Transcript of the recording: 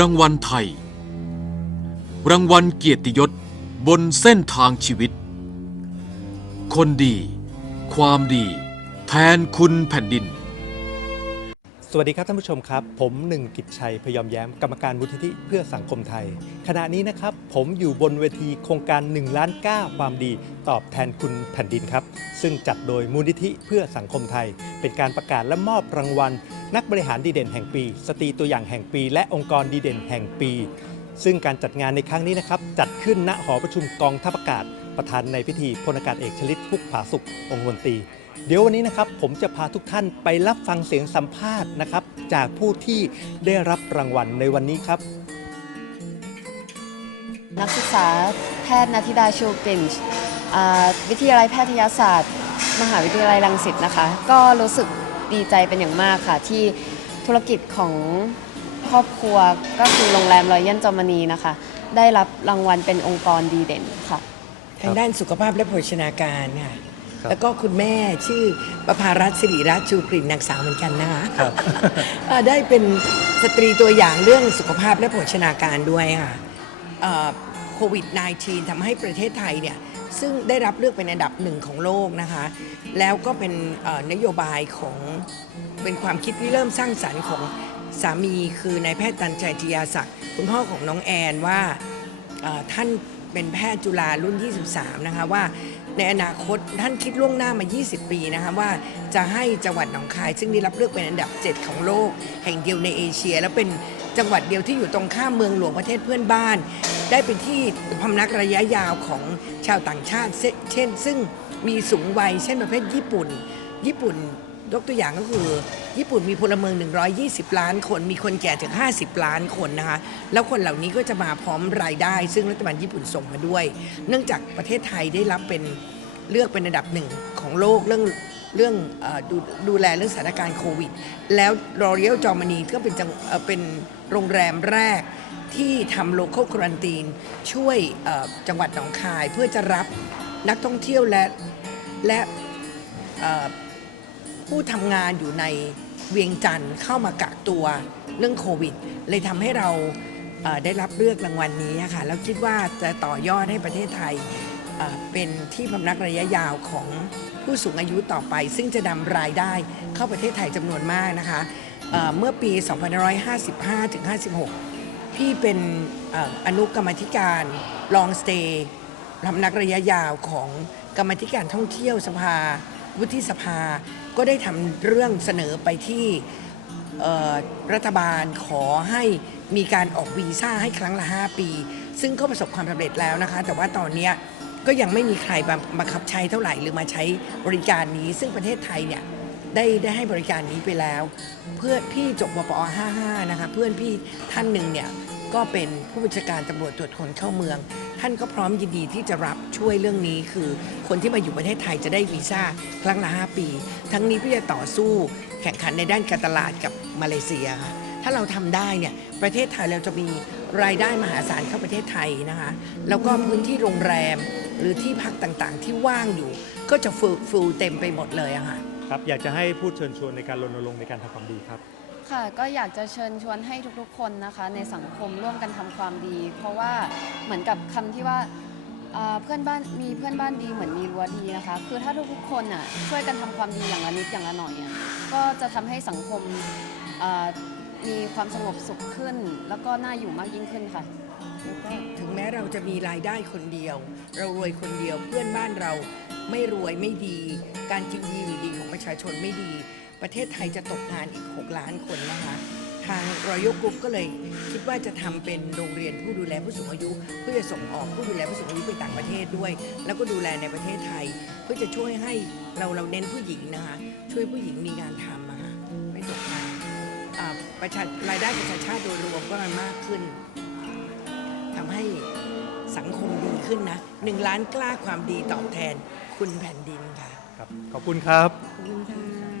รางวัลไทย รางวัลเกียรติยศบนเส้นทางชีวิต คนดี ความดี แทนคุณแผ่นดิน สวัสดีครับท่านผู้ชมครับ ผมหนึ่งกิจชัยพยอมแย้มกรรมการมูลนิธิเพื่อสังคมไทย ขณะนี้นะครับผมอยู่บนเวทีโครงการ 1 ล้าน9ความดี ตอบแทนคุณแผ่นดินครับ ซึ่งจัดโดยมูลนิธิเพื่อสังคมไทย เป็นการประกาศและมอบรางวัล นักบริหารดีเด่นแห่งปี สตรีตัวอย่างแห่งปี และองค์กรดีเด่นแห่งปี ซึ่งการจัดงานในครั้งนี้นะครับจัดขึ้นณหอประชุมกองทัพอากาศประธานในพิธีพลอากาศเอกชลิตพุกผาสุของค์มนตรี เดี๋ยววันนี้นะครับผมจะพาทุกท่านไปรับฟังเสียงสัมภาษณ์นะครับ จากผู้ที่ได้รับรางวัลในวันนี้ครับ นักศึกษาแพทย์นาธิดาชูกลิ่นอ่าวิทยาลัยแพทยศาสตร์ มหาวิทยาลัยรังสิตนะคะ ก็รู้สึกดีใจเป็นอย่างมากค่ะ ที่ธุรกิจของครอบครัวก็คือโรงแรมรอยัลจอมนีนะคะ ได้รับรางวัลเป็นองค์กรดีเด่นค่ะ ทางด้านสุขภาพและโภชนาการค่ะครับ แล้วก็คุณแม่ชื่อประภารัตน์สิริรัตน์ชูกลิ่นนางสาวเหมือนกันนะคะครับเอ่อได้เป็นสตรีตัวอย่างเรื่องสุขภาพและโภชนาการด้วยค่ะเอ่อโควิด -19 ทำให้ประเทศไทยเนี่ย ซึ่งได้รับเลือกเป็นอันดับหนึ่งของโลกนะคะ แล้วก็เป็นเอ่อนโยบายของเป็นความคิดที่เริ่มสร้างสรรค์ของสามีคือนายแพทย์ตันใจจิยาศักดิ์คุณพ่อของน้องแอนว่าเอ่อท่านเป็นแพทย์จุฬารุ่น 23 นะคะว่า ในอนาคตท่านคิดล่วงหน้ามา 20 ปีนะคะว่าจะให้จังหวัดหนองคาย ซึ่งได้รับเลือกเป็นอันดับ 7 ของโลก แห่งเดียวในเอเชีย และเป็นจังหวัดเดียวที่อยู่ตรงข้ามเมืองหลวงประเทศเพื่อนบ้าน ได้เป็นที่พำนักระยะยาวของชาวต่างชาติ เช่น ซึ่งมีสูงวัยเช่นประเภทญี่ปุ่น ญี่ปุ่นยกตัวอย่างก็คือ ญี่ปุ่นมีพลเมือง 120 ล้านคน มีคนแก่ถึง 50 ล้านคนนะคะ แล้วคนเหล่านี้ก็จะมาพร้อมรายได้ ซึ่งรัฐบาลญี่ปุ่นส่งมาด้วย เนื่องจากประเทศไทยได้รับเป็นเลือกเป็นอันดับหนึ่งของโลกเรื่องเรื่องอดูดูแลเรื่องสถานการณ์โควิด แล้ว Royal Germany ก็เป็นเป็นโรงแรมแรกที่ทำ local quarantine ช่วยจังหวัดหนองคายเพื่อจะรับนักท่องเที่ยวและและ ผู้ทำงานอยู่ในเวียงจันทร์เข้ามากักตัวเรื่องโควิด เลยทำให้เราได้รับเลือกรางวัลนี้ค่ะแล้วคิดว่าจะต่อยอดให้ประเทศไทยเป็นที่พำนักระยะยาวของผู้สูงอายุต่อไป ซึ่งจะนำรายได้เข้าประเทศไทยจำนวนมากนะคะเอ่อเมื่อปี 2555ถึง56 พี่เป็นออนุกรรมธิการลองสเตย์พำนักระยะยาวของกรรมธิการท่องเที่ยวสภา วุฒิสภา ก็ได้ทำเรื่องเสนอไปที่รัฐบาลขอให้มีการออกวีซ่าให้ครั้งละ 5 ปี ซึ่งก็ประสบความสำเร็จแล้วนะคะ แต่ว่าตอนนี้ก็ยังไม่มีใครมาบังคับใช้เท่าไหร่หรือมาใช้บริการนี้ ซึ่งประเทศไทยเนี่ยได้ได้ให้บริการนี้ไปแล้ว เพื่อนพี่จบวปอ55 นะคะ เพื่อนพี่ท่านหนึ่งเนี่ยก็เป็นผู้บัญชาการตำรวจตรวจคนเข้าเมือง ท่านก็พร้อมยินดีที่จะรับช่วยเรื่องนี้ คือคนที่มาอยู่ประเทศไทยจะได้วีซ่าครั้งละ 5 ปี ทั้งนี้เพื่อจะต่อสู้แข่งขันในด้านการตลาดกับมาเลเซียค่ะถ้าเราทำได้เนี่ยประเทศไทยเราจะมีรายได้มหาศาลเข้าประเทศไทยนะคะ แล้วก็พื้นที่โรงแรมหรือที่พักต่างๆ ที่ว่างอยู่ ก็จะฟูฟเต็มไปหมดเลยอะค่ะครับอยากจะให้พูดเชิญชวนในการรณรงค์ในการทำความดีครับ ค่ะก็อยากจะเชิญชวนให้ทุกๆ คนนะคะ ในสังคมร่วมกันทำความดี เพราะว่าเหมือนกับคำที่ว่าอ่าเพื่อนบ้านมีเพื่อนบ้านดีเหมือนมีรั้วดีนะคะ คือถ้าทุกๆคนอะช่วยกันทำความดีอย่างละนิดอย่างละหน่อยอะก็จะทำให้สังคมอ่ามีความสงบสุขขึ้น แล้วก็น่าอยู่มากยิ่งขึ้นค่ะ แล้วก็ถึงแม้เราจะมีรายได้คนเดียว เรารวยคนเดียวเพื่อนบ้านเราไม่รวยไม่ดี การกินดีอยู่ดีของประชาชนไม่ดี ประเทศไทยจะตกงานอีก 6 ล้านคนนะคะทางรอยัลกรุ๊ปก็เลยคิดว่าจะทำเป็นโรงเรียนผู้ดูแลผู้สูงอายุ เพื่อจะส่งออกผู้ดูแลผู้สูงอายุไปต่างประเทศด้วย แล้วก็ดูแลในประเทศไทย เพื่อจะช่วยให้เราเราเน้นผู้หญิงนะคะช่วยผู้หญิงมีงานทำอะค่ะไม่ตกงานอ่าประชารายได้ประชาชาติโดยรวมก็มากขึ้นทำให้สังคมดีขึ้นนะหนึ่งล้านกล้าความดีตอบแทนคุณแผ่นดินค่ะครับขอบคุณครับขอบคุณค่ะ